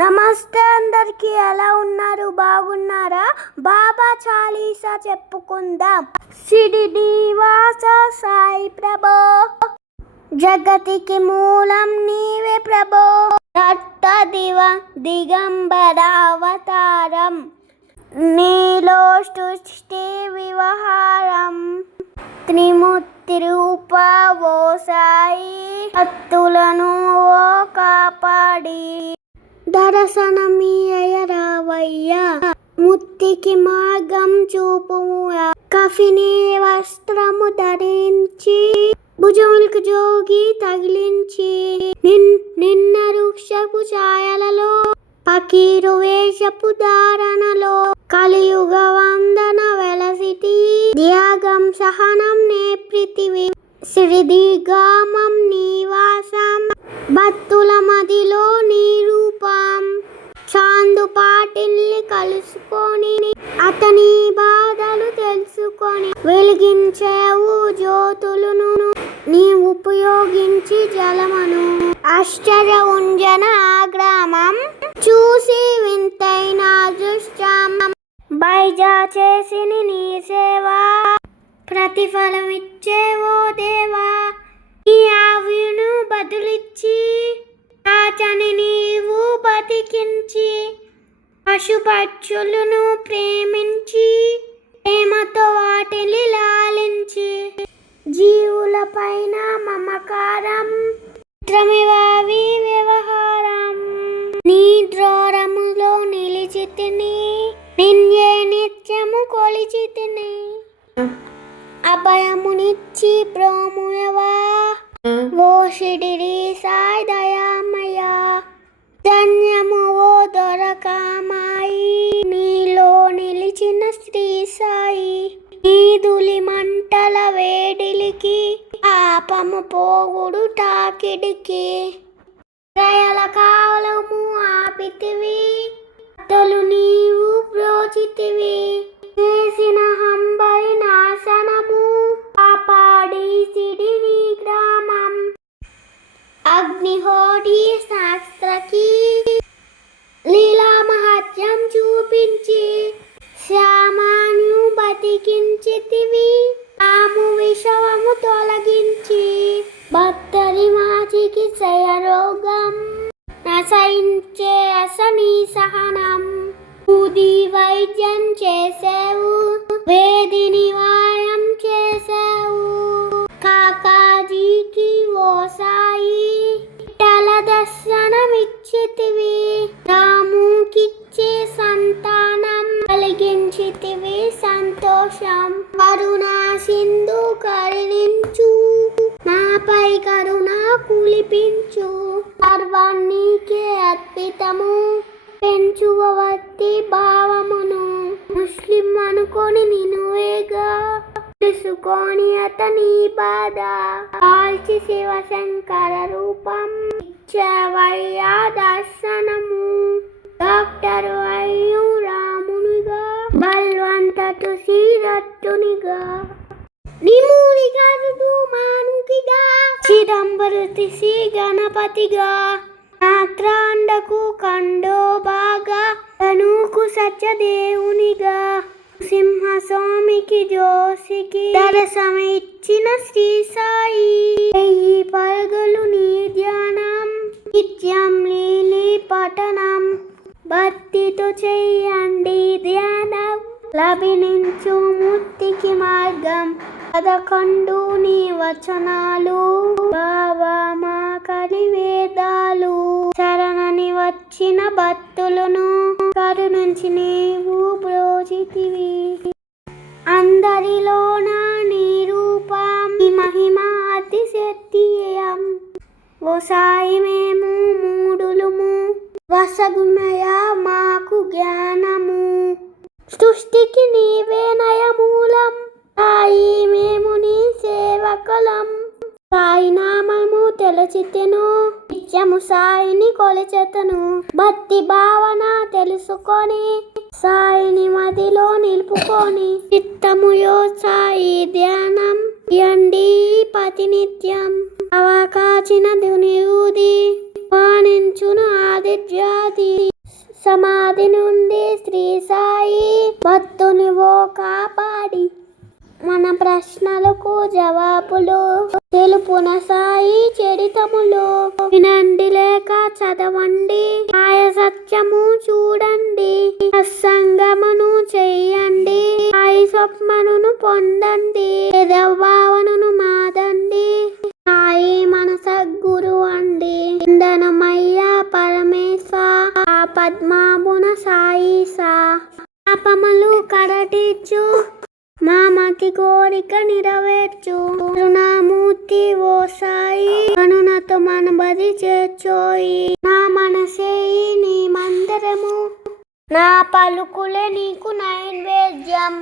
నమస్తే అందరికి, ఎలా ఉన్నారు? బాగున్నారా? బాబా చాలీసా చెప్పుకుందాం. సిరినివాస సాయి ప్రభో, జగతికి మూలం నీవే ప్రభో. దత్త దిగంబరావతారం, నీలో సృష్టి వ్యవహారం. త్రిమూర్తి రూప ఓ సాయి, భక్తులను ఓ కాపాడి. దర్శనమీయరావయ్యా, ముక్తికి మార్గం చూపుమా. కఫిని వస్త్రము ధరించి, భుజములకు జోగి తగిలించి, నిన్న వృక్షపు ఛాయలలో, పకీరు వేషపు ధారణలో, కలియుగ వందన వెలసిటి. త్యాగం సహనం నేర్పితివి, శ్రీదిగామం నివాసం. భక్తుల మదిలో నీ రూపం, చాందు పాటిల్ని కలుసుకొని, అతని బాధలు తెలుసుకొని, వెలిగించేవు జ్యోతులను నీ ఉపయోగించి జలమను. ఆశ్చర్య ఉంజన గ్రామం చూసి వింతైన అదృష్టం. బైజా చేసిన నీ సేవ, ప్రతిఫలమిచ్చేవో దేవా. నీ ఆవును బదులిచ్చి, రాజని నీవు బతికించి, పశుపక్షులను ప్రేమించి, ప్రేమతో వాటిని లాలించి, జీవుల పైన మమకారం, మిత్రమివావి వ్యవహారం. నీ ద్రోరములో నిలిచితిని, నిన్నే నిత్యము కొలిచితిని. అభయమునిచ్చి ప్రోముయవా, ఓ షిరిడి సాయి దయామయ. ధన్యము ఓ దొరకమాయి, నీలో నిలిచిన శ్రీ సాయి. ఈదులి మంటల వేడిలికి, ఆపము పోగుడు తాకిడికి. దయల కాలము ఆపితివి, భక్తులు నీవు బ్రోచితివి. చేసిన హంబరి నాశనము, కాపాడి సిరిని గ్రామం. అగ్నిహోడి శాస్త్రకి, లీలా మహత్యం చూపించి, శ్యామాను బతికించితివి. ఆము విషవము తొలగించి, భక్తరి మాచికి రోగం నశయించే అసని సహనం. ఊది వైద్యం చేసావు, వేది నివాయం చేసావు. కాకాజీకి ఓ సాయి, టల దర్శనమిచ్చితివి. రాముకిచ్చే సంతానం కలిగించితివి సంతోషం. కరుణా సింధు కరుణించు, నాపై కరుణ కులిపించు. సర్వాన్నికే అర్పితము, పెంచువత్తి భావమును. ముస్లిం అనుకొని నినువేగా, తెలుసుకొని అతని బాధ. కాల్చి శివశంకర రూపం, ఇచ్చేవయ్యా దర్శనము. డాక్టర్ అయ్యు రామునిగా, బల్వంతటు శ్రీరత్తునిగా. నిమూరిగా మానుకిగా, చిదంబరుతి శ్రీ గణపతిగా. ఆక్రాండకు కండో బాగా, తనుకు సత్యదేవునిగా. సింహస్వామికి జోసికి, దర్శనమిచ్చిన శ్రీ సాయి. వెయ్యి పరుగులు నీ ధ్యానం, నిత్యం లీలి పఠనం. భక్తితో చెయ్యండి ధ్యానం, లభించు ముక్తికి మార్గం. 11 నీ వచనాలు, బాబా మా కలివేదాలు. శరణని వచ్చిన భక్తులను, కరుణించి నీవు బ్రోచితివి. అందరిలోన నీ రూపం, నీ మహిమ అతిశక్తియం. ఓ సాయి మేము మూడులుము, వసగుమయ మాకు జ్ఞానము. సృష్టికి నీవే నయమూలం, సాయి మేము నీ సేవకులం. సాయి నామము తెలిచితెను, నిత్యము సాయిని కొలిచెతను. భక్తి భావన తెలుసుకొని, సాయిని మదిలో నిలుపుకొని. చిత్తముయో సాయి ధ్యానం, యండి ప్రతినిత్యం. అవకాచిన దునియూది, పానించును ఆదిత్యాది. సమాధి నుండి శ్రీ సాయి భక్తుని ఓ కాపాడి మన ప్రశ్నలకు జవాబులు తెలుపున సాయి చరితములు వినండి లేక చదవండి ఆయ సత్యము చూడండి సత్సంగమును చెయ్యండి సాయి స్వప్నను పొందండి భావనను మాదండి సాయి మన సద్గురు అండి వందనమయ్య పరమేశ్వర పద్మామున సాయి సా పాపములు కడటిచ్చు మా మతి కోరిక నెరవేర్చు కరుణామూర్తి ఓ సాయి కరుణతో మన బది చేర్చోయి నా మనసేయి నీ మందిరము నా పలుకులే నీకు నైవేద్యం